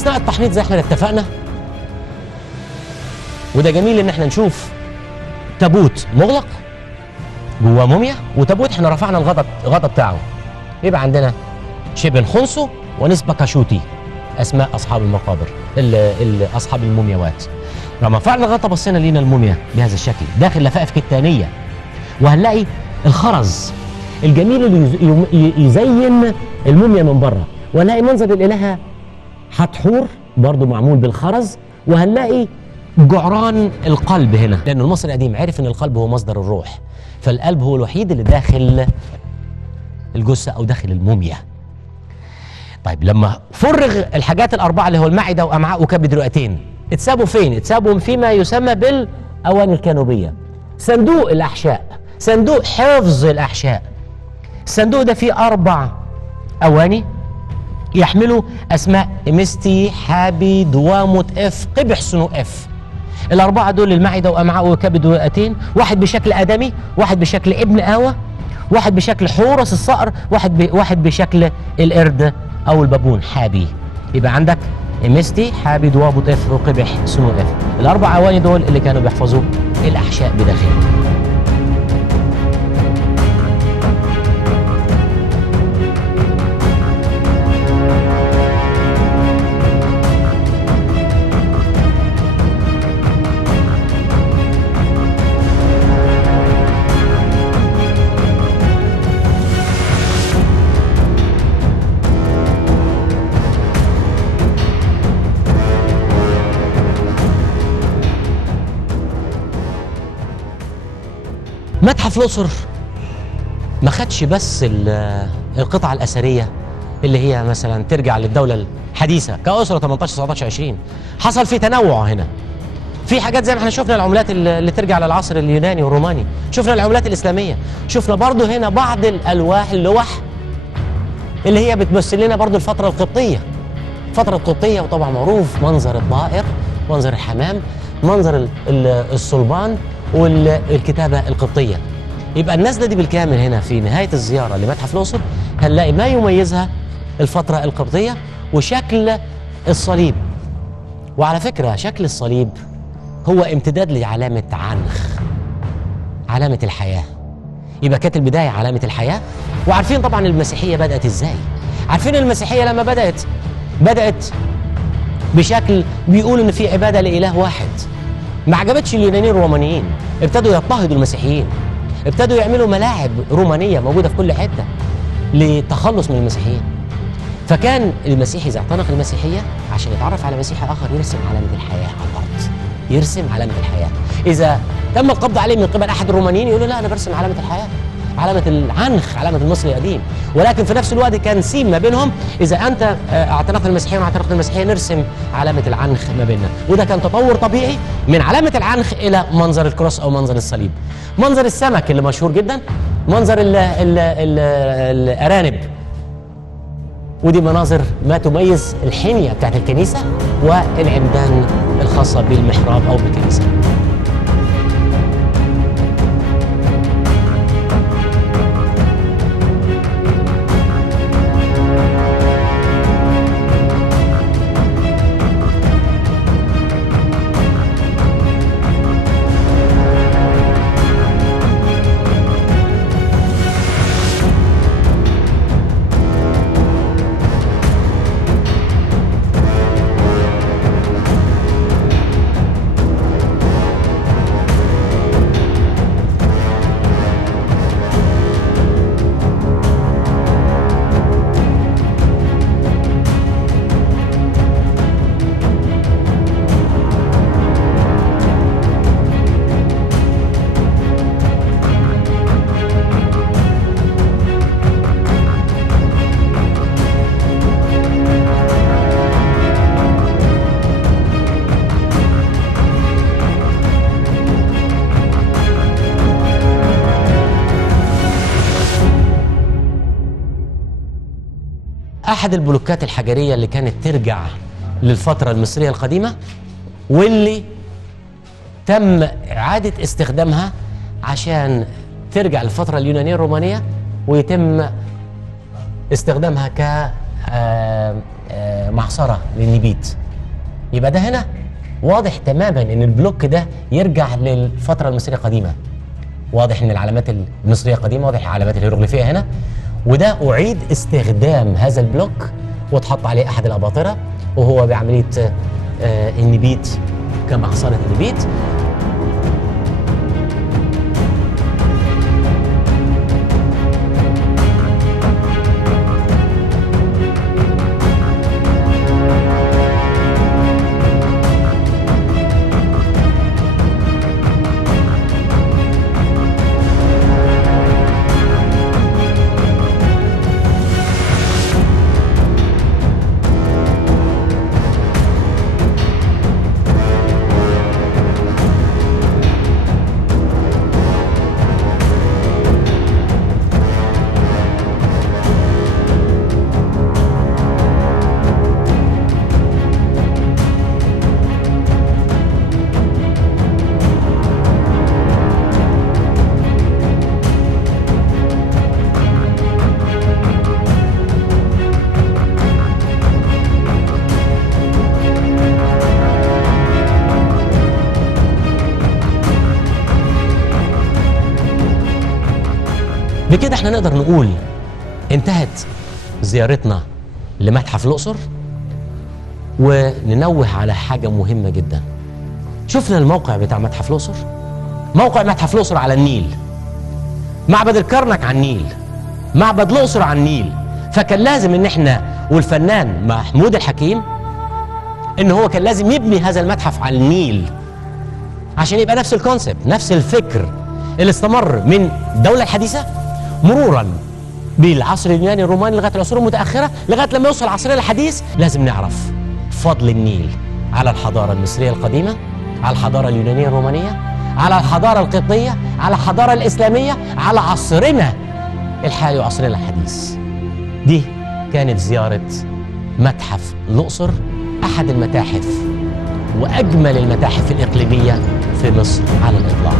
اثناء التحنيط زي احنا اتفقنا، وده جميل ان احنا نشوف تابوت مغلق جواه موميا، وتابوت احنا رفعنا الغطا بتاعه، يبقى عندنا شبه خنثو ونسبة كاشوتي، اسماء اصحاب المقابر اصحاب المومياوات. لما رفعنا الغطا بصينا لينا الموميا بهذا الشكل داخل لفائف كتانيه، وهنلاقي الخرز الجميل اللي يزين الموميا من بره، وهنلاقي منظر الالهه حتحور برضه معمول بالخرز، وهنلاقي جعران القلب هنا، لأن المصري القديم عرف إن القلب هو مصدر الروح، فالقلب هو الوحيد اللي داخل الجثة أو داخل الموميا. طيب لما فرغ الحاجات الأربعة اللي هو المعدة وأمعاء وكبد رئتين، اتسابوا فين؟ اتسابوا فيما يسمى بالأواني الكانوبية، صندوق الأحشاء، صندوق حفظ الأحشاء. الصندوق ده فيه 4 أواني يحملوا أسماء إمستي، حابي، دواموت، إف، قبح، سنو، إف. ال4 دول المعدة وأمعاء وكبد ورئتين، واحد بشكل آدمي، واحد بشكل ابن آوى، واحد بشكل حورس الصقر، واحد بشكل القرد أو البابون حابي. يبقى عندك إمستي، حابي، دواموت، إف، وقبح، سنو، إف. ال4 أواني دول اللي كانوا بيحفظوا الأحشاء بداخلهم. متحف الأقصر ما خدش بس القطع الأثرية اللي هي مثلا ترجع للدولة الحديثة كأسرة 18 19 20. حصل في تنوع هنا، في حاجات زي ما احنا شفنا العملات اللي ترجع للعصر اليوناني والروماني، شفنا العملات الإسلامية، شفنا برضو هنا بعض اللوح اللي هي بتمثل لنا برضو الفترة القبطية. الفترة القبطية وطبعا معروف منظر الطائر، منظر الحمام، منظر الصلبان والكتابة القبطية. يبقى النزلة دي بالكامل هنا في نهاية الزيارة لمتحف الأقصر هنلاقي ما يميزها الفترة القبطية وشكل الصليب. وعلى فكرة شكل الصليب هو امتداد لعلامة عنخ، علامة الحياة. يبقى كانت البداية علامة الحياة. وعارفين طبعا المسيحية بدأت ازاي، عارفين المسيحية لما بدأت بشكل بيقول ان في عبادة لإله واحد. ما عجبتش اليونانيين الرومانيين، ابتدوا يضطهدوا المسيحيين، ابتدوا يعملوا ملاعب رومانية موجودة في كل حتة للتخلص من المسيحيين. فكان المسيحي إذا اعتنق المسيحية عشان يتعرف على مسيحي آخر يرسم علامة الحياة على الأرض، يرسم علامة الحياة. إذا تم القبض عليه من قبل أحد الرومانيين يقول له لا أنا برسم علامة الحياة، علامة العنخ، علامة المصري القديم. ولكن في نفس الوقت كان سيم ما بينهم، إذا أنت اعتنقت المسيحية وأنا اعتنقت المسيحية نرسم علامة العنخ ما بيننا. وده كان تطور طبيعي من علامة العنخ إلى منظر الكروس أو منظر الصليب. منظر السمك اللي مشهور جدا، منظر الأرانب، ودي مناظر ما تميز الحنية بتاعت الكنيسة والعمدان الخاصة بالمحراب أو بالكنيسة. أحد البلوكات الحجرية اللي كانت ترجع للفترة المصرية القديمة واللي تم إعادة استخدامها عشان ترجع للفترة اليونانية الرومانية ويتم استخدامها معصرة للنبيت. يبقى ده هنا واضح تماما ان البلوك ده يرجع للفترة المصرية القديمة. واضح ان العلامات المصرية القديمة، واضح العلامات الهيروغليفية هنا، وده أعيد استخدام هذا البلوك واتحط عليه أحد الأباطرة وهو بعملية النبيت كمعصرة النبيت. بكده احنا نقدر نقول انتهت زيارتنا لمتحف الأقصر، وننوه على حاجة مهمة جدا. شفنا الموقع بتاع متحف الأقصر، موقع متحف الأقصر على النيل، معبد الكرنك على النيل، معبد الأقصر على النيل. فكان لازم ان احنا، والفنان محمود الحكيم، ان هو كان لازم يبني هذا المتحف على النيل عشان يبقى نفس الكونسبت، نفس الفكر اللي استمر من الدولة الحديثة مرورا بالعصر اليوناني الروماني لغايه العصور المتاخره، لغايه لما يوصل عصرنا الحديث. لازم نعرف فضل النيل على الحضاره المصريه القديمه، على الحضاره اليونانيه الرومانيه، على الحضاره القبطيه، على الحضاره الاسلاميه، على عصرنا الحالي وعصرنا الحديث. دي كانت زياره متحف الأقصر، احد المتاحف واجمل المتاحف الاقليميه في مصر على الاطلاق.